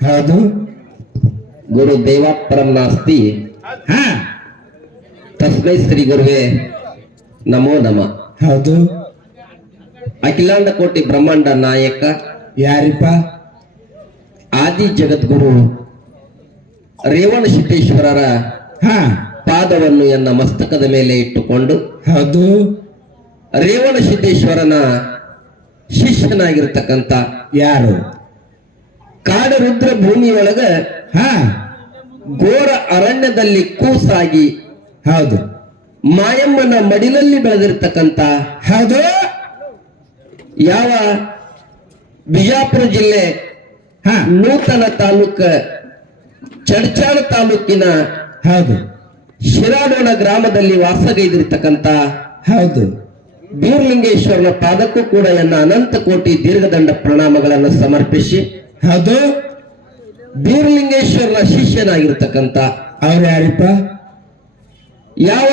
ಹೌದು ಗುರು ದೇವಾತ್ಪರಂ ನಾಸ್ತಿ ಹಾ. ತಸ್ಮೈ ಶ್ರೀ ಗುರುವೇ ನಮೋ ನಮ. ಹೌದು ಅಖಿಲಾಂಡ ಕೋಟಿ ಬ್ರಹ್ಮಾಂಡ ನಾಯಕ. ಯಾರಿಪ್ಪ? ಆದಿ ಜಗದ್ಗುರು ರೇವಣ ಸಿದ್ದೇಶ್ವರರ ಹಾ. ಪಾದವನ್ನು ಎನ್ನ ಮಸ್ತಕದ ಮೇಲೆ ಇಟ್ಟುಕೊಂಡು ಹೌದು ರೇವಣ ಸಿದ್ದೇಶ್ವರನ ಶಿಷ್ಯನಾಗಿರ್ತಕ್ಕಂಥ ಯಾರು? ಕಾಡ ರುದ್ರ ಭೂಮಿಯೊಳಗ ಹಾ ಘೋರ ಅರಣ್ಯದಲ್ಲಿ ಕೂಸಾಗಿ ಹೌದು ಮಾಯಮ್ಮನ ಮಡಿಲಲ್ಲಿ ಬೆಳೆದಿರ್ತಕ್ಕಂತ ಹೌದು. ಯಾವ ಬಿಜಾಪುರ ಜಿಲ್ಲೆ ಹ. ನೂತನ ತಾಲೂಕ ಚಡ್ಚಾಳ ತಾಲೂಕಿನ ಹೌದು. ಶಿರಾಡೋಣ ಗ್ರಾಮದಲ್ಲಿ ವಾಸಗೈದಿರ್ತಕ್ಕಂತ ಹೌದು. ಬೀರ್ಲಿಂಗೇಶ್ವರನ ಪಾದಕ್ಕೂ ಕೂಡ ನನ್ನ ಅನಂತ ಕೋಟಿ ದೀರ್ಘದಂಡ ಪ್ರಣಾಮಗಳನ್ನು ಸಮರ್ಪಿಸಿ ಹೌದು ಬೀರ್ಲಿಂಗೇಶ್ವರನ ಶಿಷ್ಯನಾಗಿರ್ತಕ್ಕಂಥ ಅವ್ರು ಯಾರಿಪ್ಪ? ಯಾವ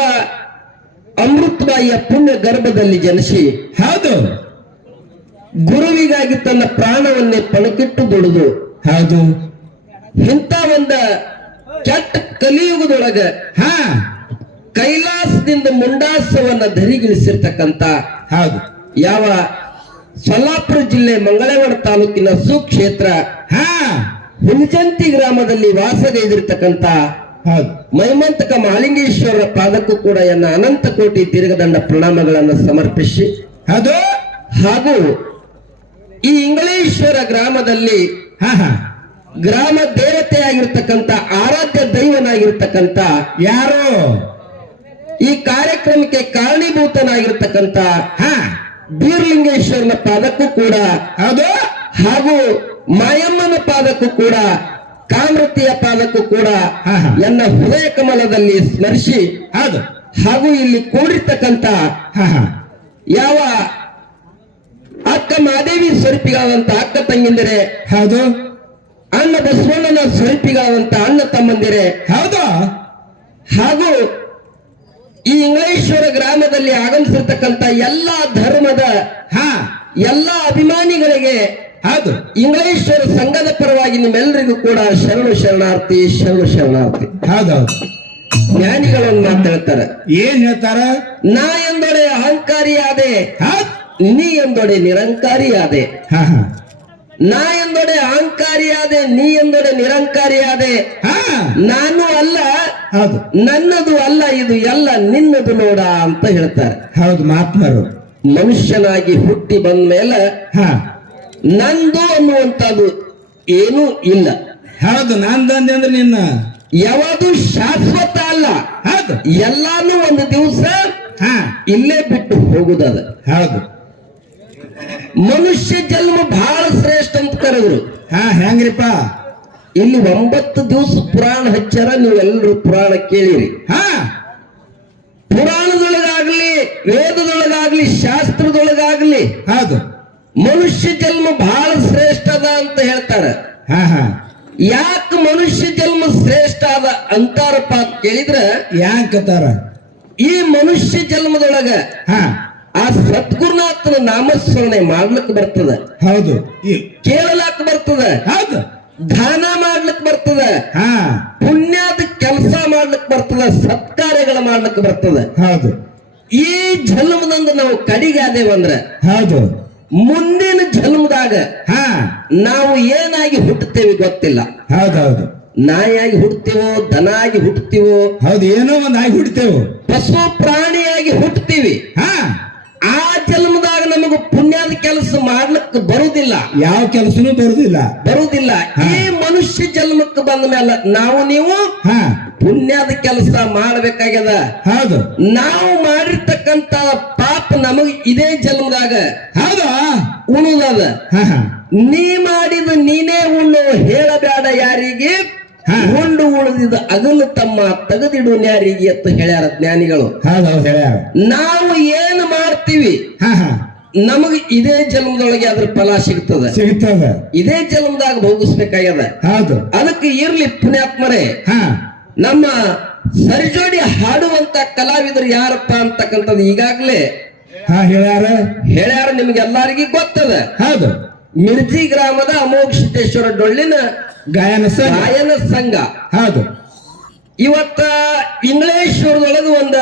ಅಮೃತಬಾಯಿಯ ಪುಣ್ಯ ಗರ್ಭದಲ್ಲಿ ಜನಿಸಿ ಹೌದು. ಗುರುವಿಗಾಗಿ ತನ್ನ ಪ್ರಾಣವನ್ನೇ ಪಣಕಿಟ್ಟು ದುಡಿದು ಹೌದು. ಇಂಥ ಒಂದ ಕೆಟ್ಟ ಕಲಿಯುಗದೊಳಗ ಹಾ. ಕೈಲಾಸದಿಂದ ಮುಂಡಾಸವನ್ನ ಧರಿಗಿಳಿಸಿರ್ತಕ್ಕಂತ ಹೌದು. ಯಾವ ಸೊಲ್ಲಾಪುರ ಜಿಲ್ಲೆ ಮಂಗಳವಾಡ ತಾಲೂಕಿನ ಸುಕ್ಷೇತ್ರ. ಹಾ. ಹುಲ್ಜಂತಿ ಗ್ರಾಮದಲ್ಲಿ ವಾಸಗೈದಿರ್ತಕ್ಕಂಥ ಹೌದು. ಮೈಮಂತಕ ಮಹಾಲಿಂಗೇಶ್ವರರ ಪಾದಕ್ಕೂ ಕೂಡ ಎನ್ನ ಅನಂತ ಕೋಟಿ ದೀರ್ಘದಂಡ ಪ್ರಣಾಮಗಳನ್ನು ಸಮರ್ಪಿಸಿ. ಅದು ಹಾಗೂ ಈ ಇಂಗಳೇಶ್ವರ ಗ್ರಾಮದಲ್ಲಿ ಹಾ ಹಾ. ಗ್ರಾಮ ದೇವತೆಯಾಗಿರ್ತಕ್ಕಂಥ ಆರಾಧ್ಯ ದೈವನಾಗಿರ್ತಕ್ಕಂಥ ಯಾರು? ಈ ಕಾರ್ಯಕ್ರಮಕ್ಕೆ ಕಾರಣೀಭೂತನಾಗಿರ್ತಕ್ಕಂಥ ಹಾ. ಬೀರ್ಲಿಂಗೇಶ್ವರನ ಪಾದಕ್ಕೂ ಕೂಡ ಅದು ಹಾಗೂ ಮಾಯಮ್ಮನ ಪಾದಕ್ಕೂ ಕೂಡ ಕಾಮೃತಿಯ ಪಾದಕ್ಕೂ ಕೂಡ. ಎನ್ನ ಹೃದಯ ಕಮಲದಲ್ಲಿ ಸ್ಮರಿಸಿ ಅದು ಹಾಗೂ ಇಲ್ಲಿ ಕೂಡಿರ್ತಕ್ಕಂತ ಯಾವ ಅಕ್ಕ ಮಾದೇವಿ ಸ್ವರೂಪಿಗಾದಂತ ಅಕ್ಕ ತಂಗಿಂದಿರೆ ಹೌದು. ಅಣ್ಣ ಬಸವಣ್ಣನ ಸ್ವರೂಪಿಗಾದಂತ ಅಣ್ಣ ತಮ್ಮಂದಿರೆ ಹೌದು. ಹಾಗೂ ಈ ಇಂಗ್ಲೇಶ್ವರ ಗ್ರಾಮದಲ್ಲಿ ಆಗಮಿಸಿರ್ತಕ್ಕಂಥ ಎಲ್ಲಾ ಧರ್ಮದ ಹಾ. ಎಲ್ಲಾ ಅಭಿಮಾನಿಗಳಿಗೆ ಹೌದು. ಇಂಗ್ಲೇಶ್ವರ ಸಂಘದ ಪರವಾಗಿ ನಿಮ್ಮೆಲ್ಲರಿಗೂ ಕೂಡ ಶರಣು ಶರಣಾರ್ಥಿ ಶರಣು ಶರಣಾರ್ಥಿ. ಹೌದೌದು. ಜ್ಞಾನಿಗಳನ್ನು ಮಾತಾಡ್ತಾರೆ. ಏನ್ ಹೇಳ್ತಾರ? ನಾ ಎಂದೊಡೆ ಅಹಂಕಾರಿಯಾದೆ. ನೀ ಎಂದೊಡೆ ನಿರಂಕಾರಿಯಾದೆ. ನಾ ಎಂದೊಡೆ ಅಹಂಕಾರಿಯಾದೆ ನೀ ಎಂದೊಡೆ ನಿರಂಕಾರಿಯಾದೆ. ಹಾ. ನಾನು ಅಲ್ಲ ಹೌದು. ನನ್ನದು ಅಲ್ಲ ಇದು ಎಲ್ಲ ನಿನ್ನದು ನೋಡ ಅಂತ ಹೇಳ್ತಾರೆ. ಹೌದು ಮಾತ್ಮರು ಮನುಷ್ಯನಾಗಿ ಹುಟ್ಟಿ ಬಂದ ಮೇಲೆ ಹಾ. ನಂದು ಅನ್ನುವಂತದ್ದು ಏನೂ ಇಲ್ಲ. ಹೌದು ನಂದಂದೆ ಅಂದ್ರೆ ನಿನ್ನ. ಯಾವುದು ಶಾಶ್ವತ ಅಲ್ಲ. ಹೌದು. ಎಲ್ಲಾನು ಒಂದು ದಿವಸ ಹಾ. ಇಲ್ಲೇ ಬಿಟ್ಟು ಹೋಗುದದ. ಹೌದು. ಮನುಷ್ಯ ಜನ್ಮ ಬಹಳ ಶ್ರೇಷ್ಠ ಅಂತ ಕರೆದ್ರು. ಹಾ ಹೆಂಗ್ರಿಪ್ಪ? ಇಲ್ಲಿ ಒಂಬತ್ತು ದಿವಸ ಪುರಾಣ ಹಚ್ಚಾರ ನೀವೆಲ್ಲರೂ ಪುರಾಣ ಕೇಳಿರಿ. ಹಾ. ಪುರಾಣದೊಳಗಾಗ್ಲಿ ವೇದದೊಳಗಾಗ್ಲಿ ಶಾಸ್ತ್ರದೊಳಗಾಗ್ಲಿ ಹೌದು. ಮನುಷ್ಯ ಜನ್ಮ ಬಹಳ ಶ್ರೇಷ್ಠ ಅದ ಅಂತ ಹೇಳ್ತಾರ. ಹಾ ಹಾ. ಯಾಕೆ ಮನುಷ್ಯ ಜನ್ಮ ಶ್ರೇಷ್ಠ ಅದ ಅಂತಾರಪ್ಪ ಅಂತ ಕೇಳಿದ್ರ? ಯಾಕತಾರ ಈ ಮನುಷ್ಯ ಜನ್ಮದೊಳಗ ಹ. ಆ ಸದ್ಗುರುನಾಥನ ನಾಮಸ್ಮರಣೆ ಮಾಡ್ಲಿಕ್ಕೆ ಬರ್ತದ. ಹೌದು. ಈ ಕೇಳಲಾಕ ಬರ್ತದ. ಹೌದು. ದಾನ ಮಾಡ್ಲಿಕ್ಕೆ ಬರ್ತದ. ಹಾ. ಪುಣ್ಯದ ಕೆಲಸ ಮಾಡ್ಲಿಕ್ ಬರ್ತದ ಸತ್ಕಾರ್ಯಗಳ ಮಾಡ್ಲಿಕ್ಕೆ ಬರ್ತದ. ಹೌದು. ಈ ಜನ್ಮದಂದು ನಾವು ಕಡಿಗಾದೇವಂದ್ರ ಹೌದು. ಮುಂದಿನ ಜನ್ಮದಾಗ ಹಾ. ನಾವು ಏನಾಗಿ ಹುಟ್ಟುತ್ತೇವೆ ಗೊತ್ತಿಲ್ಲ. ಹೌದೌದು. ನಾಯಿಯಾಗಿ ಹುಟ್ಟುತ್ತೀವೋ ದನ ಆಗಿ ಹುಟ್ಟುತ್ತೀವೋ ಹೌದು ಏನೋ ಒಂದು ಆಗಿ ಹುಟ್ಟತೇವೋ ಪಶು ಪ್ರಾಣಿಯಾಗಿ ಹುಟ್ಟುತ್ತೀವಿ. ಹಾ. ಆ ಜನ್ಮದಾಗ ನಮಗ ಪುಣ್ಯದ ಕೆಲಸ ಮಾಡ್ಲಿಕ್ಕೆ ಬರುದಿಲ್ಲ ಯಾವ ಕೆಲಸನೂ ಬರುದಿಲ್ಲ ಬರುದಿಲ್ಲ ಈ ಮನುಷ್ಯ ಜನ್ಮಕ್ಕೆ ಬಂದ ಮೇಲೆ ನಾವು ನೀವು ಹಾ. ಪುಣ್ಯದ ಕೆಲಸ ಮಾಡಬೇಕಾಗ್ಯದ. ಹೌದು. ನಾವು ಮಾಡಿರ್ತಕ್ಕಂತ ಪಾಪ ನಮಗ್ ಇದೇ ಜನ್ಮದಾಗ ಹೌದು? ಉಣುದದ. ನೀ ಮಾಡಿದ ನೀನೇ ಉಣ್ಣು ಹೇಳಬೇಡ ಯಾರಿಗೆ. ಹಾ. ಉಂಡು ಉಳಿದಿದ ಅಗಲು ತಮ್ಮ ತೆಗೆದಿಡು ನ್ಯಾರಿಗೆ ಅಂತ ಹೇಳ್ಯಾರ ಜ್ಞಾನಿಗಳು. ನಾವು ಏನು ಮಾಡ್ತೀವಿ? ನಮಗ್ ಇದೇ ಜನ್ಮದೊಳಗೆ ಅದ್ರ ಫಲ ಸಿಗ್ತದ. ಸಿಗ್ತದ. ಇದೇ ಜನ್ಮದಾಗ ಭೋಗಿಸ್ಬೇಕಾಗ್ಯದ. ಹೌದು. ಅದಕ್ಕೆ ಇರ್ಲಿ ಪುಣ್ಯಾತ್ಮರೇ. ಹಾ. ನಮ್ಮ ಸರಿಜೋಡಿ ಹಾಡುವಂತ ಕಲಾವಿದರು ಯಾರಪ್ಪ ಅಂತಕ್ಕಂಥದ್ದು ಈಗಾಗ್ಲೇ ಹಾ ಹೇಳ್ಯಾರ. ಹೇಳ್ಯಾರ ನಿಮ್ಗೆ ಎಲ್ಲರಿಗೂ ಗೊತ್ತದ. ಹೌದು. ಮಿರ್ಜಿ ಗ್ರಾಮದ ಅಮೋಘ ಸಿದ್ದೇಶ್ವರ ಡೊಳ್ಳಿನ ಗಾಯನ ಗಾಯನ ಸಂಘ. ಹೌದು. ಇವತ್ತ ಇಂಗ್ಲೇಶ್ವರದೊಳಗ ಒಂದ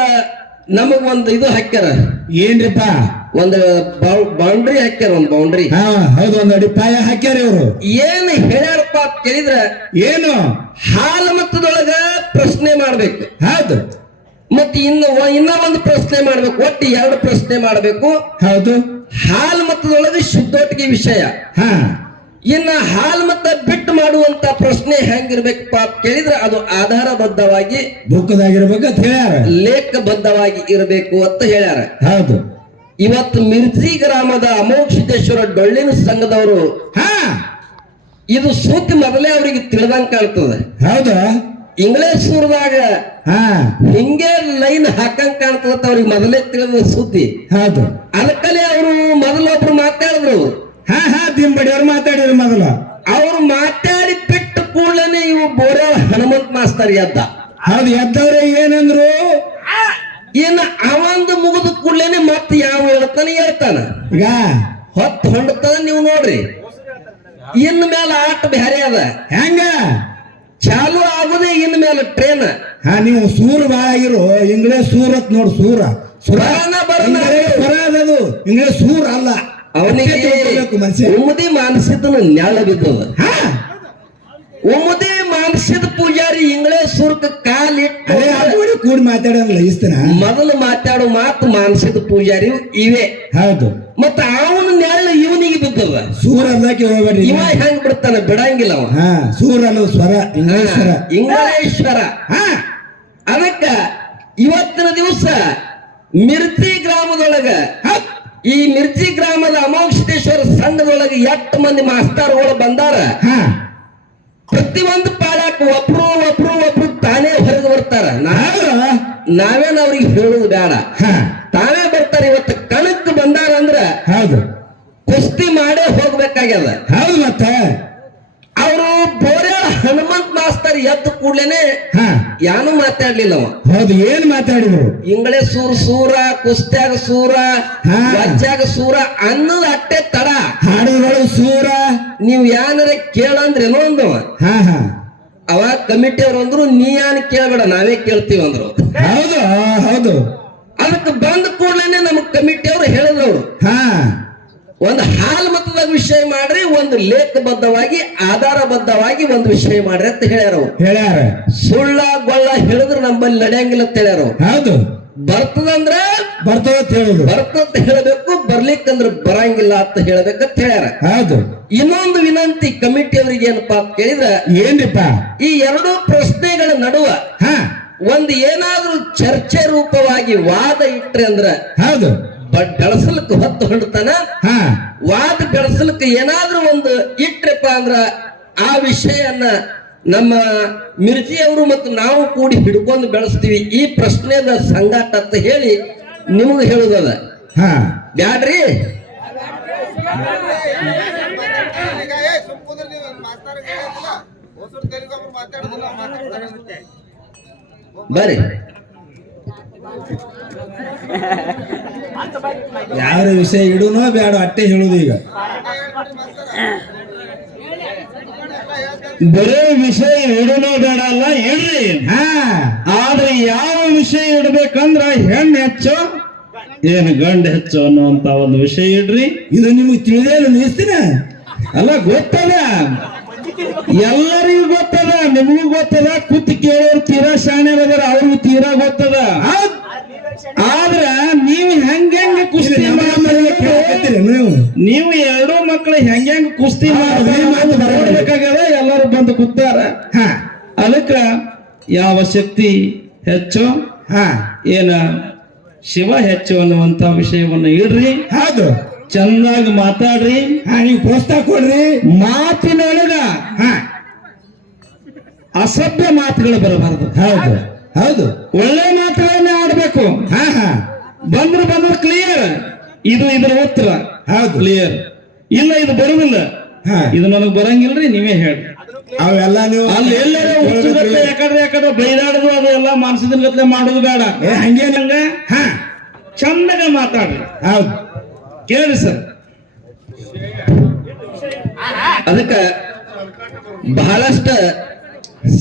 ನಮಗ್ ಒಂದ್ ಇದು ಹಾಕ್ಯಾರ. ಏನ್ರಿಪ್ಪ? ಒಂದ್ ಬೌಂಡ್ರಿ ಹಾಕ್ಯಾರ ಒಂದ್ ಬೌಂಡ್ರಿ ಹಾ ಹೌದು ಒಂದು ಅಡಿಪಾಯ ಹಾಕ್ಯಾರ ಇವರು. ಏನ್ ಹೇಳ್ಯಾರಪ್ಪ ಅಂತ ಕೇಳಿದ್ರ ಏನು? ಹಾಲ ಮತದೊಳಗ ಪ್ರಶ್ನೆ ಮಾಡ್ಬೇಕು. ಹೌದು. ಮತ್ತೆ ಇನ್ನು ಇನ್ನ ಒಂದು ಪ್ರಶ್ನೆ ಮಾಡ್ಬೇಕು. ಒಟ್ಟು ಎರಡು ಪ್ರಶ್ನೆ ಮಾಡ್ಬೇಕು. ಹೌದು. ಹಾಲ್ ಮತದೊಳಗ ಶುದ್ಧೋಟಿಗೆ ವಿಷಯ. ಹಾ. ಇನ್ನ ಹಾಲ್ ಮತ ಬಿಟ್ಟು ಮಾಡುವಂತ ಪ್ರಶ್ನೆ ಹೆಂಗಿರ್ಬೇಕಪ್ಪ ಅಂತ ಕೇಳಿದ್ರೆ ಅದು ಆಧಾರಬದ್ಧವಾಗಿ ಬುಕ್ಕದಾಗಿರ್ಬೇಕು ಅಂತ ಹೇಳ್ಯಾರ. ಲೇಖಬದ್ಧವಾಗಿ ಇರಬೇಕು ಅಂತ ಹೇಳ್ಯಾರ. ಹೌದು. ಇವತ್ತು ಮಿರ್ಜಿ ಗ್ರಾಮದ ಅಮೋಕ್ಷಿತೇಶ್ವರ ಡೊಳ್ಳಿನ ಸಂಘದವರು. ಹಾ. ಇದು ಸೂತಿ ಮೊದಲೇ ಅವರಿಗೆ ತಿಳಿದಂಗ ಕಾಣ್ತದೆ. ಹೌದಾ? ಇಂಗ್ಲೇಶ್ವರದಾಗ ಹಾ. ಹಿಂಗೆ ಲೈನ್ ಹಾಕಂಗ್ ಕಾಣ್ತದ ಅವ್ರಿಗೆ ಮೊದಲೇ ತಿಳಿದ ಸುದ್ದಿ ಹೌದು. ಅದಕ್ಕಲ್ಲಿ ಅವರು ಮೊದಲೊಬ್ರು ಮಾತಾಡಿದ್ರು. ಹಾ ಹಾ ದಿಂಬಡಿ ಅವ್ರು ಮಾತಾಡಿದ್ರು ಮೊದಲು. ಅವ್ರು ಮಾತಾಡಿ ಬಿಟ್ಟ ಕೂಡಲೇ ಇವು ಬೋರೆ ಹನುಮಂತ ಮಾಸ್ತರ್ ಎದ್ದ. ಹೌದು ಎದ್ದವ್ರೆ ಏನಂದ್ರು? ಏನ ಅವ ಕೂಡಲೇನೆ ಮತ್ತೆ ಯಾವ ಹೇಳ್ತಾನೆ ಹೇಳ್ತಾನ. ಈಗ? ಹೊತ್ತು ಹೊಂಡತದ ನೀವು ನೋಡ್ರಿ. ಇನ್ ಮೇಲೆ ಆಟ ಬ್ಯಾರೆ ಅದ. ಹೆಂಗ? ಚಾಲು ಆಗುದೇ ಇನ್ ಮೇಲೆ ಟ್ರೇನ್ ಹಾ ನೀವು ಸೂರ್ ಬಾಳ ಆಗಿರು ಇಂಗ್ಲೇಷ್ ಸೂರತ್ ನೋಡ್ ಸೂರ. ಸುರ ಸ್ವರ ಅದದು ಇಂಗ್ಲೇಷ್ ಸೂರ್ ಅಲ್ಲ. ಅವನಿಗೆ ಮನುಷ್ಯ ಉಮ್ಮದಿ ಮಾನಸಿದ್ದನ ನೆಳ ಬಿದ್ದದ. ಹಾ. ಉಮ್ಮದಿ ಮಾನಸಿದ ಪೂಜಾರಿ ಇಂಗ್ಲೇಷ್ ಸುರ್ಕ ಕಾಲಿಟ್ಟು ಕೂಡಿ ಮಾತಾಡಲ್ಲ ಇಸ್ತನ ಮೊದಲು ಮಾತಾಡೋ ಮಾತು ಮಾನಸದ ಪೂಜಾರಿ ಇವೆ. ಹೌದು. ಮತ್ತ ಅವನ ನೆರಳು ಇವನಿಗೆ ಬಿದ್ದದ ಸೂರ ಅಲ್ಲಕ್ಕೆ ಹೋಗ್ಬೇಡ್ರಿ ಇವ ಹೆಂಗ್ ಬಿಡ್ತಾನ ಬಿಡಂಗಿಲ್ಲ ಅವ. ಹಾ ಸೂರ ಅಲ್ಲ ಸ್ವರ ಇಂಗ್ಲೇಶ್ವರ. ಇಂಗ್ಲೇಶ್ವರ. ಹಾ. ಅದಕ್ಕ ಇವತ್ತಿನ ದಿವಸ ಮಿರ್ತಿ ಗ್ರಾಮದೊಳಗ. ಈ ಮಿರ್ಜಿ ಗ್ರಾಮದ ಅಮೋಕ್ಷೇಶ್ವರ ಸಂಘದೊಳಗೆ ಎಷ್ಟು ಮಂದಿ ಮಾಸ್ತಾರ್ಗಳು ಬಂದಾರ? ಹಾ. ಪ್ರತಿಯೊಂದು ಒಬ್ರು ಒಬ್ರು ಒಬ್ರು ತಾನೇ ಹೊರಗೆ ಬರ್ತಾರ. ನಾ- ನಾವೇನ ಅವ್ರಿಗೆ ಹೇಳುದು ಬೇಡ. ಹಾ. ತಾವೇ ಬರ್ತಾರ ಇವತ್ತು. ಕಣಕ್ ಬಂದಾರ ಅಂದ್ರ ಹೌದು. ಕುಸ್ತಿ ಮಾಡೇ ಹೋಗ್ಬೇಕಾಗ್ಯದ. ಹೌದು ಮತ್ತೆ. ಅವರು ಬೋರೆ ಹನುಮಂತ್ ಮಾಸ್ತರ್ ಎದ್ದು ಕೂಡ್ಲೇನೆ ಹಾ. ಯಾನು ಮಾತಾಡ್ಲಿಲ್ಲ ಅವ ಹೌದು ಏನ್ ಮಾತಾಡಿದ್ರು? ಇಂಗಳೇ ಸೂರ್ ಸೂರ ಕುಸ್ತ್ಯಾಗ ಸೂರ ಹಾ. ವಜ್ಜಾಗ ಸೂರ ಅನ್ನದ ಅಟ್ಟೆ ತಡ. ಹಾಡುಗಳು ಸೂರ. ನೀವ್ ಯಾನರ ಕೇಳಂದ್ರೆ ಒಂದು ಹಾ ಹಾ. ಅವಾಗ ಕಮಿಟಿ ಅವ್ರು ಅಂದ್ರು ನೀ ಯಾನ್ ಕೇಳಬೇಡ ನಾವೇ ಕೇಳ್ತೀವಿ ಅಂದ್ರು. ಹೌದು ಹೌದು. ಅದಕ್ಕೆ ಬಂದ ಕೂಡಲೇ ನಮ್ಗೆ ಕಮಿಟಿ ಅವ್ರು. ಹೇಳಿದ್ರು ಹಾ. ಒಂದು ಹಾಲ್ ಮತದ ವಿಷಯ ಮಾಡ್ರಿ ಒಂದು ಲೇಖಬದ್ಧವಾಗಿ ಆಧಾರಬದ್ಧವಾಗಿ ಒಂದು ವಿಷಯ ಮಾಡ್ರಿ ಅಂತ ಹೇಳ್ಯಾರ ಹೇಳ್ಯಾರ. ಸುಳ್ಳ ಗೊಳ್ಳ ಹೇಳಿದ್ರು ನಮ್ಮಲ್ಲಿ ನಡೆಯಂಗಿಲ್ಲ ಅಂತ ಹೇಳ್ಯಾರ ಹೌದು. ಬರ್ತದಂದ್ರ ಬರ್ತದ ಅಂತ ಹೇಳುದು. ಬರ್ತಂತ ಹೇಳಬೇಕು ಬರ್ಲಿಕ್ಕಂದ್ರ ಬರಂಗಿಲ್ಲ ಅಂತ ಹೇಳ್ಬೇಕಂತ ಹೇಳ್ಯಾರ. ಹೌದು. ಇನ್ನೊಂದು ವಿನಂತಿ ಕಮಿಟಿ ಅವರಿಗೆ ಏನಪ್ಪಾ ಅಂತ ಕೇಳಿದ್ರ ಏನ್ರಿಪ್ಪ? ಈ ಎರಡೂ ಪ್ರಶ್ನೆಗಳ ನಡುವ ಹಾ. ಒಂದು ಏನಾದ್ರೂ ಚರ್ಚೆ ರೂಪವಾಗಿ ವಾದ ಇಟ್ರೆ ಅಂದ್ರ ಹೌದು. ಬಟ್ ಬೆಳಸಲಿಕ್ಕೆ ಹೊತ್ತು ಹೊಂಡ್ತಾನ? ಹಾ. ವಾದ ಬೆಳೆಸಲಿಕ್ಕೆ ಏನಾದ್ರೂ ಒಂದು ಇಟ್ರಪ್ಪ ಅಂದ್ರ ಆ ವಿಷಯನ್ನ ನಮ್ಮ ಮಿರ್ಜಿ ಅವರು ಮತ್ತು ನಾವು ಕೂಡಿ ಹಿಡ್ಕೊಂಡು ಬೆಳೆಸ್ತೀವಿ ಈ ಪ್ರಶ್ನೆದ ಸಂಗಾಟ ಅಂತ ಹೇಳಿ ನಿಮ್ಗೆ ಹೇಳುದದ. ಹಾ. ಬ್ಯಾಡ್ರಿ? ಬರ್ರಿ. ಯಾವ ವಿಷಯ ಇಡುನೋ ಬೇಡ ಅಟ್ಟೆ ಹೇಳುದು ಈಗ. ಬರೇ ವಿಷಯ ಇಡನೋ ಬೇಡ ಅಲ್ಲ ಇಡ್ರಿ. ಹಾ. ಆದ್ರೆ ಯಾವ ವಿಷಯ ಇಡ್ಬೇಕಂದ್ರ ಹೆಣ್ಣು ಹೆಚ್ಚು ಏನು ಗಂಡ ಹೆಚ್ಚು ಅನ್ನುವಂತ ಒಂದು ವಿಷಯ ಇಡ್ರಿ. ಇದು ನಿಮಗೆ ತಿಳಿದೇನು ನಿಲ್ಲಿಸ್ತೀನ ಅಲ್ಲ ಗೊತ್ತದ ಎಲ್ಲರಿಗೂ ಗೊತ್ತದ ನಿಮಗೂ ಗೊತ್ತದ ಕುತ್ ಕೇಳೋರು ತೀರಾ ಶಾಣೆ ಬದರ ಅವ್ರಿಗೂ ತೀರಾ ಗೊತ್ತದ. ಆದ್ರೆ ನೀವು ಹೆಂಗ್ ಕುಸ್ತಿ ನೀವು. ನೀವು ಎರಡೂ ಮಕ್ಳು ಹೆಂಗ್ ಹೆಂಗ್ ಕುಸ್ತಿ ಮಾಡ್ಬೇಕಾಗದ ಎಲ್ಲರೂ ಬಂದು ಕುತ್ತಾರ ಹಾ. ಅದಕ್ಕ ಯಾವ ಶಕ್ತಿ ಹೆಚ್ಚು? ಹ. ಏನ ಶಿವ ಹೆಚ್ಚು ಅನ್ನುವಂತ ವಿಷಯವನ್ನು ಇಡ್ರಿ. ಹೌದು. ಚಂದಾಗಿ ಮಾತಾಡ್ರಿ. ನೀವು ಪ್ರೋತ್ಸಾಹ ಕೊಡ್ರಿ ಮಾತಿನೊಳಗ ಅಸಭ್ಯ ಮಾತುಗಳು ಬರಬಾರದು. ಹೌದು. ಹೌದು. ಒಳ್ಳೆ ಮಾತುಗಳನ್ನ ಆಡ್ಬೇಕು. ಹಾ ಹಾ. ಬಂದ್ರು ಬಂದ್ರು ಕ್ಲಿಯರ್ ಇದು ಇದ್ರ ಉತ್ತರ. ಹೌದು. ಕ್ಲಿಯರ್ ಇಲ್ಲ ಇದು ಬರುದಿಲ್ಲ. ಹಾ. ಇದು ನನಗ್ ಬರಂಗಿಲ್ರಿ ನೀವೇ ಹೇಳಿ. ಅವೆಲ್ಲ ನೀವು ಅಲ್ಲಿ ಎಲ್ಲರೂ ಯಾಕಂದ್ರೆ ಯಾಕಂದ್ರೆ ಬೈದಾಡುದು ಅದು ಎಲ್ಲ ಮಾನಸದ ಮಾಡುದು ಬೇಡ. ಏ ಹಂಗೇನಂಗ ಹಾ. ಚಂದಗ ಮಾತಾಡ್ರಿ. ಹೌದು. ಕೇಳಿ ಸರ್. ಅದಕ್ಕ ಬಹಳಷ್ಟು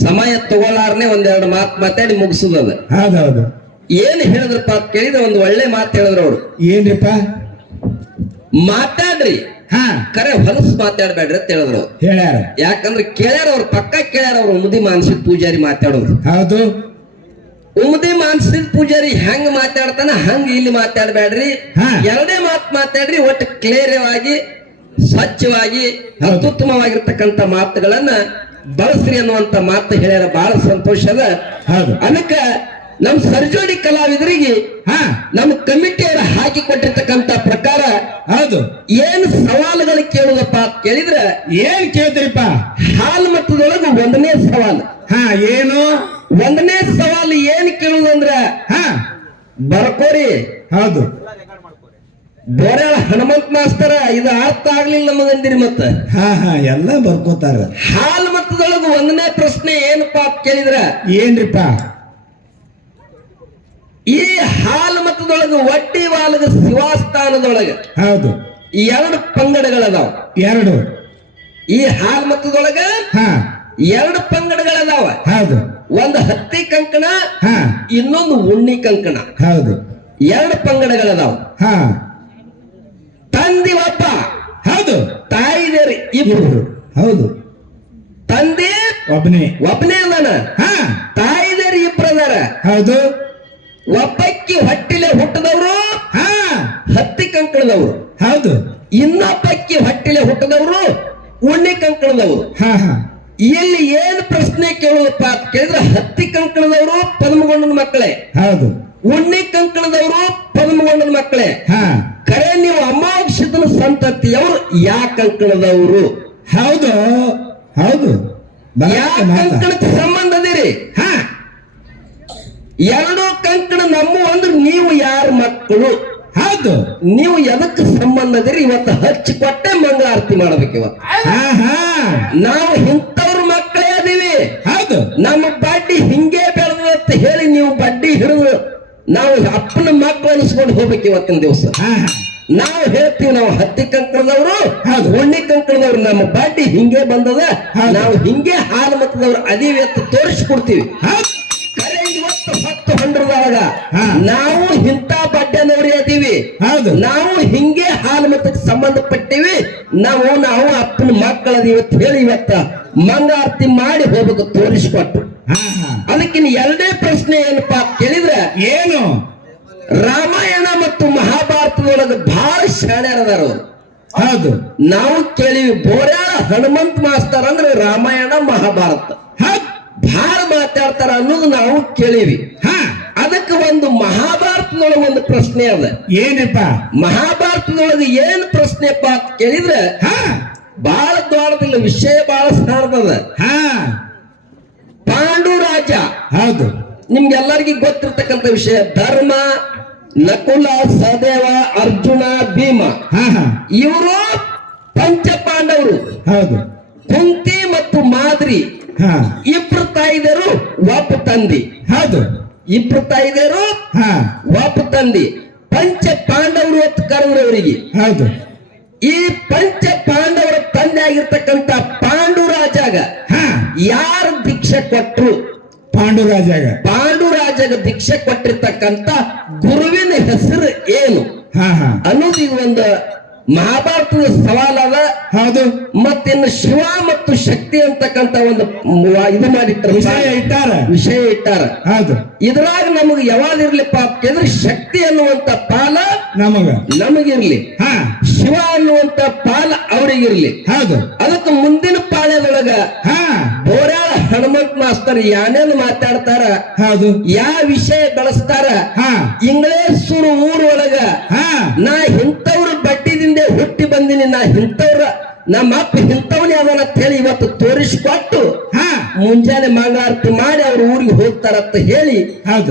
ಸಮಯ ತಗೊಳ್ಳಾರನೆ ಒಂದೆರಡು ಮಾತು ಮಾತಾಡಿ ಮುಗಿಸುದದ ಹೌದೌದು. ಏನ್ ಹೇಳಿದ್ರಪ್ಪ? ಅಂತ ಕೇಳಿದ್ರೆ ಒಂದು ಒಳ್ಳೆ ಮಾತು ಹೇಳಿದ್ರು ಅವ್ರು. ಏನ್ರಿಪ್ಪ? ಮಾತಾಡ್ರಿ. ಹಾ. ಕರೆ ಹೊಲಸು ಮಾತಾಡ್ಬೇಡ್ರಿ ಅಂತ ಹೇಳಿದ್ರು. ಹೇಳ್ಯಾರ. ಯಾಕಂದ್ರೆ ಕೇಳ್ಯಾರ ಅವ್ರು ಪಕ್ಕ ಕೇಳ್ಯಾರ ಅವ್ರು ಮುದಿ ಮಾನಸಿಕ ಪೂಜಾರಿ ಮಾತಾಡೋರು ಹೌದು. ಉಮದಿ ಮಾನಸಿದ ಪೂಜಾರಿ ಹೆಂಗ್ ಮಾತಾಡ್ತಾನ ಹಂಗ ಇಲ್ಲಿ ಮಾತಾಡ್ಬೇಡ್ರಿ. ಎರಡೇ ಮಾತು ಮಾತಾಡ್ರಿ ಒಟ್ಟು ಕ್ಲಿಯರ್ ಆಗಿ ಸ್ವಚ್ಛವಾಗಿ ಅತ್ಯುತ್ತಮವಾಗಿರ್ತಕ್ಕಂತ ಅತ್ಯುತ್ತಮವಾಗಿರ್ತಕ್ಕಂಥ ಮಾತುಗಳನ್ನ ಬಳಸ್ರಿ ಅನ್ನುವಂತ ಮಾತು ಹೇಳ್ಯಾರ ಬಹಳ ಸಂತೋಷ ಅದ. ಹೌದು. ಅದಕ್ಕ ನಮ್ ಸರ್ಜೋಡಿ ಕಲಾವಿದರಿಗೆ ಹಾ. ನಮ್ಮ ಕಮಿಟಿಯವರು ಹಾಕಿ ಕೊಟ್ಟಿರ್ತಕ್ಕಂತ ಪ್ರಕಾರ ಹೌದು. ಏನು ಸವಾಲುಗಳು ಕೇಳುದಪ್ಪ ಕೇಳಿದ್ರ ಏನ್ ಕೇಳ್ತೀರಿಪ್ಪ? ಹಾಲ್ ಮತದೊಳಗೆ ಒಂದನೇ ಸವಾಲು. ಹಾ ಏನು? ಒಂದನೇ ಸವಾಲು ಏನ್ ಕೇಳುದಂದ್ರ ಹಾ ಬರ್ಕೋರಿ. ಹೌದು. ಬೋರ್ಯಾಳ ಹನುಮಂತ ಮಾಸ್ತರ ಇದು ಅರ್ಥ ಆಗ್ಲಿಲ್ಲ ನಮಗಂದಿರಿ ಮತ್ತ. ಹಾ ಹಾ ಎಲ್ಲ ಬರ್ಕೋತಾರ. ಹಾಲು ಮತದೊಳಗ ಒಂದನೇ ಪ್ರಶ್ನೆ ಏನಪ್ಪಾ ಕೇಳಿದ್ರ ಏನ್ರಿಪ್ಪ? ಈ ಹಾಲ್ ಮತದೊಳಗ ಒಟ್ಟಿ ವಾಲದ ಶಿವಾಸ್ಥಾನದೊಳಗ ಹೌದು. ಎರಡು ಪಂಗಡಗಳದಾವ. ಎರಡು. ಈ ಹಾಲ್ ಮತದೊಳಗ ಹಾ. ಎರಡು ಪಂಗಡಗಳದಾವ. ಹೌದು. ಒಂದು ಹತ್ತಿ ಕಂಕಣ ಹಾ. ಇನ್ನೊಂದು ಉಣ್ಣಿ ಕಂಕಣ. ಹೌದು. ಎರಡು ಪಂಗಡಗಳದಾವ. ತಂದಿವಪ್ಪ ಹೌದು. ತಾಯಿದೇರಿ ಇಬ್ರು. ಇಬ್ರು. ಹೌದು. ತಂದೆ ಒಬ್ಬನೇ ಒಬ್ಬನೇ ಅದಾನ. ಹಾ. ತಾಯಿದೇರಿ ಇಬ್ರು ಅದಾರ. ಹೌದು. ಒಬ್ಬಕ್ಕಿ ಹೊಟ್ಟಿಲೆ ಹುಟ್ಟದವರು ಹಾ. ಹತ್ತಿ ಕಂಕಣದವರು. ಹೌದು. ಇನ್ನೊಬ್ಬಕ್ಕಿ ಹೊಟ್ಟಿಲೆ ಹುಟ್ಟದವರು ಉಣ್ಣಿ ಕಂಕಣದವರು. ಹಾ ಹಾ. ಇಲ್ಲಿ ಏನ್ ಪ್ರಶ್ನೆ ಕೇಳುದಪ್ಪ ಅಂತ ಕೇಳಿದ್ರೆ ಹತ್ತಿ ಕಂಕಣದವರು ಪದ್ಮಗೊಂಡನ ಮಕ್ಕಳೇ. ಹೌದು. ಉಣ್ಣಿ ಕಂಕಣದವರು ಪದ್ಮಗೊಂಡನ ಮಕ್ಕಳೇ. ಹಾ. ಕರೆ ನೀವು ಅಮಾಕ್ಷಿತನ ಸಂತತಿಯವರು ಯಾ ಕಂಕಣದವರು? ಹೌದು. ಹೌದು. ಯಾ ಕಂಕಣಕ್ಕೆ ಸಂಬಂಧ ಅದಿರಿ? ಹಾ. ಎರಡು ಕಂಕಣ ನಮ್ಮ ಅಂದ್ರೆ ನೀವು ಯಾರ ಮಕ್ಕಳು? ಹೌದು. ನೀವು ಎದಕ್ಕೆ ಸಂಬಂಧ ಅದಿರಿ ಇವತ್ತು ಹಚ್ಚಿ ಕೊಟ್ಟೆ ಮಂಗಳಾರತಿ ಮಾಡ್ಬೇಕು ಇವತ್ತು. ಹಾ ಹಾ. ನಾವು ಇಂಥವ್ರ ಮಕ್ಕಳೇ ಅದೀವಿ. ಹೌದು. ನಮ್ಮ ಬಡ್ಡಿ ಹಿಂಗೆ ಬೆಳೆದಂತ ಅಂತ ಹೇಳಿ ನೀವು ಬಡ್ಡಿ ಹಿಡಿದು ನಾವು ಅಪ್ಪನ ಮಕ್ಕಳು ಅನಿಸ್ಕೊಂಡು ಹೋಗ್ಬೇಕು ಇವತ್ತಿನ ದಿವಸ. ನಾವು ಹೇಳ್ತೀವಿ ನಾವು ಹತ್ತಿ ಕಂಕಣದವರು ಹೌದು. ಉಣ್ಣಿ ಕಂಕಣದವ್ರು ನಮ್ಮ ಬಡ್ಡಿ ಹಿಂಗೆ ಬಂದದ. ನಾವು ಹಿಂಗೆ ಹಾಲು ಮತದವ್ರು ಅದೀವಿ ಅಂತ ತೋರಿಸ್ಕೊಡ್ತೀವಿ. ಕರೆ ಇವತ್ತು ಹತ್ತು ಹಂಡ್ರದೊಳಗ ಹಾ. ನಾವು ಇಂಥ ಬಡ್ಡೆನವ್ರಿ ಅದೀವಿ ಹೌದು. ನಾವು ಹಿಂಗೆ ಹಾಲು ಮತಕ್ಕೆ ಸಂಬಂಧಪಟ್ಟಿವಿ. ನಾವು ನಾವು ಅಪ್ಪನ ಮಕ್ಕಳದ ಇವತ್ತು ಹೇಳಿ ಇವತ್ತ ಮಂಗಾರತಿ ಮಾಡಿ ಹೋಗ್ಬೇಕು ತೋರಿಸ್ಕೊಟ್ಟು. ಅದಕ್ಕಿನ್ನ ಎರಡೇ ಪ್ರಶ್ನೆ ಏನಪ್ಪಾ ಕೇಳಿದ್ರೆ ಏನು? ರಾಮಾಯಣ ಮತ್ತು ಮಹಾಭಾರತದೊಳಗೆ ಬಹಳ ಶಾಣ್ಯರದಾರ ಹೌದು. ನಾವು ಕೇಳಿವಿ ಬೋರ್ಯಾಳ ಹನುಮಂತ ಮಾಸ್ತರ್ ಅಂದ್ರೆ ರಾಮಾಯಣ ಮಹಾಭಾರತ. ಬಹಳ ಮಾತಾಡ್ತಾರ ಅನ್ನೋದು ನಾವು ಕೇಳಿವಿ. ಹಾ. ಅದಕ್ಕೆ ಒಂದು ಮಹಾಭಾರತದೊಳಗೆ ಒಂದು ಪ್ರಶ್ನೆ ಅದ. ಏನಪ್ಪ? ಮಹಾಭಾರತದೊಳಗೆ ಏನ್ ಪ್ರಶ್ನೆಪ್ಪ ಅಂತ ಕೇಳಿದ್ರೆ ಹಾ. ಬಹಳ ದೊಡ್ಡದಿಲ್ಲ ವಿಷಯ ಬಹಳ ಸ್ಥಾನದ ಹಾ. ಪಾಂಡು ರಾಜ ಹೌದು. ನಿಮ್ಗೆಲ್ಲರಿಗೂ ಗೊತ್ತಿರ್ತಕ್ಕಂಥ ವಿಷಯ ಧರ್ಮ ನಕುಲ ಸದೇವ ಅರ್ಜುನ ಭೀಮ. ಇವರು ಪಂಚ ಪಾಂಡವರು. ಹೌದು. ಕುಂತಿ ಮತ್ತು ಮಾದ್ರಿ. ಇಬ್ರು ತಾಯಿದರು ಒಬ್ಬ ತಂದಿ. ಹೌದು. ಇಬ್ರು ತಾಯಿದರು ಹಾ. ಒಬ್ಬ ತಂದಿ. ಪಂಚ ಪಾಂಡವರು ಹೊತ್ತು ಕರೆದ್ರವರಿಗೆ ಹೌದು. ಈ ಪಂಚ ಪಾಂಡವರ ತಂದೆ ಆಗಿರ್ತಕ್ಕಂತ ಪಾಂಡು ರಾಜಾಗ ಹಾ. ಯಾರು ದೀಕ್ಷೆ ಕೊಟ್ರು? ಪಾಂಡುರಾಜಾಗ. ಪಾಂಡುರಾಜಾಗ ದೀಕ್ಷೆ ಕೊಟ್ಟಿರ್ತಕ್ಕಂಥ ಗುರುವಿನ ಹೆಸರು ಏನು? ಅನ್ನೋದು ಈಗ ಒಂದು ಮಹಾಭಾರತದ ಸವಾಲದ ಹೌದು. ಮತ್ತಿನ್ನು ಶಿವ ಮತ್ತು ಶಕ್ತಿ ಅಂತಕ್ಕಂತ ಒಂದು ಇದು ಮಾಡಿಟ್ಟಾರ ವಿಷಯ ಇಟ್ಟಾರ? ವಿಷಯ ಇಟ್ಟಾರ. ಹೌದು. ಇದ್ರಾಗ ನಮಗೆ ಯಾವಾಗ ಇರ್ಲಿಪ್ಪ ಕೇಂದ್ರ ಶಕ್ತಿ ಅನ್ನುವಂತ ಪಾಲ ನಮಗ. ನಮಗಿರ್ಲಿ. ಹಾ. ಶಿವ ಅನ್ನುವಂತ ಪಾಲ ಅವರಿಗಿರ್ಲಿ. ಹೌದು. ಅದಕ್ಕೆ ಮುಂದಿನ ಪಾಳ್ಯದೊಳಗ ಹಾ. ಬೋರಾಳ ಹನುಮಂತ ಮಾಸ್ತರ್ ಯಾನೇನು ಮಾತಾಡ್ತಾರ? ಹೌದು. ಯಾವ ವಿಷಯ ಬಳಸ್ತಾರ? ಹಾ. ಇಂಗ್ಲೇಸೂರು ಊರೊಳಗ ಹಾ. ನಾ ಇಂಥವ್ರ ಹುಟ್ಟಿ ಬಂದಿನಿ ನಾ ಇಂಥವ್ರ ನಮ್ಮ ಅಪ್ಪ ಇಂಥವನೇ ಅದನ್ನ ಅಂತ ಹೇಳಿ ಇವತ್ತು ತೋರಿಸಿಕೊಟ್ಟು ಹಾ. ಮುಂಜಾನೆ ಮಂಗಳಾರತಿ ಮಾಡಿ ಅವ್ರ ಊರಿಗೆ ಹೋಗ್ತಾರಂತ ಹೇಳಿ.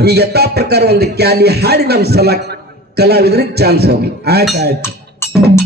ಈಗ ಯಥಾ ಪ್ರಕಾರ ಒಂದು ಕ್ಯಾಲಿ ಹಾಡಿ ನಮ್ಮ ಸಲ ಕಲಾವಿದರಿಗೆ ಚಾನ್ಸ್ ಹೋಗ್ಲಿ ಆಯ್ತಾಯ್ತು ಆಯ್ತು.